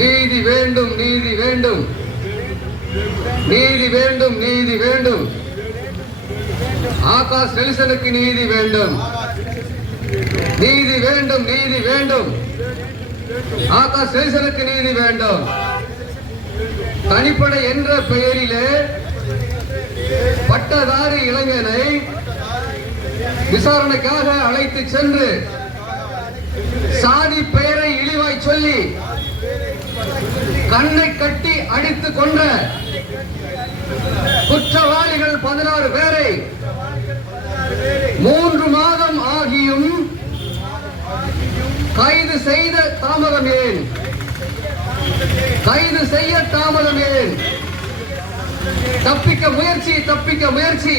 நீதி வேண்டும், நீதி வேண்டும், நீதி வேண்டும், நீதி வேண்டும். ஆகாஷ் நெல்சனுக்கு நீதி வேண்டும், நீதி வேண்டும், நீதி வேண்டும். ஆகாஷ் நெல்சனுக்கு நீதி வேண்டும். தனிப்படை என்ற பெயரிலே பட்டதாரி இளைஞனை விசாரணைக்காக அழைத்து சென்று சாதி பெயரை இழிவாய் சொல்லி கண்ணை கட்டி அடித்துக் கொண்ட குற்றவாளிகள் 16 பேரை 3 மாதம் ஆகியும் கைது செய்த தாமதம் ஏன்? கைது செய்ய தாமதம் ஏன்? தப்பிக்க முயற்சி, தப்பிக்க முயற்சி.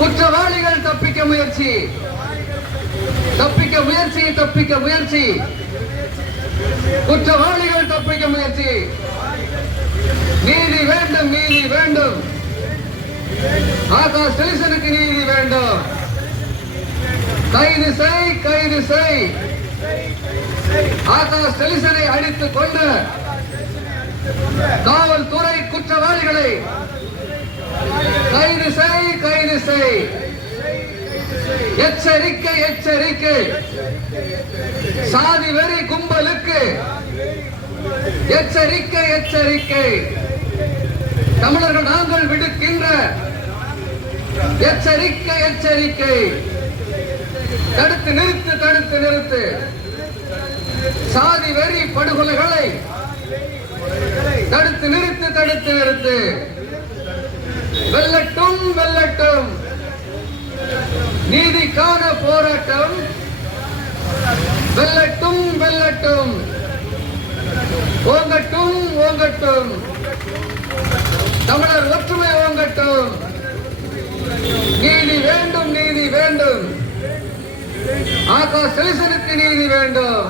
குற்றவாளிகள் தப்பிக்க முயற்சி, தப்பிக்க முயற்சி, தப்பிக்க முயற்சி. குற்றவாளிகள் தப்பிக்க முயற்சி. நீதி வேண்டும், நீதி வேண்டும். ஆகாஷ் நெல்சனுக்கு நீதி வேண்டும். கைது செய், கைது செய். ஆகாஷ் நெல்சனை அடித்துக் கொண்ட காவல்துறை குற்றவாளிகளை கைது செய், கைது செய். எச்சரிக்கை, எச்சரிக்கை. சாதி வெறி கும்பலுக்கு எச்சரிக்கை, எச்சரிக்கை. தமிழர்கள் நாங்கள் விடுக்கின்ற எச்சரிக்கை, எச்சரிக்கை. தடுத்து நிறுத்து, தடுத்து நிறுத்து. சாதி வெறி படுகொலைகளை தடுத்து நிறுத்து, தடுத்து நிறுத்து. வெல்லட்டும், வெல்லட்டும். நீதிக்கான போராட்டம் வெல்லட்டும், வெல்லட்டும். ஓங்கட்டும், ஓங்கட்டும். தமிழர் ஒற்றுமை ஓங்கட்டும். நீதி வேண்டும், நீதி வேண்டும். ஆகாஷ் நெல்சனுக்கு நீதி வேண்டும்.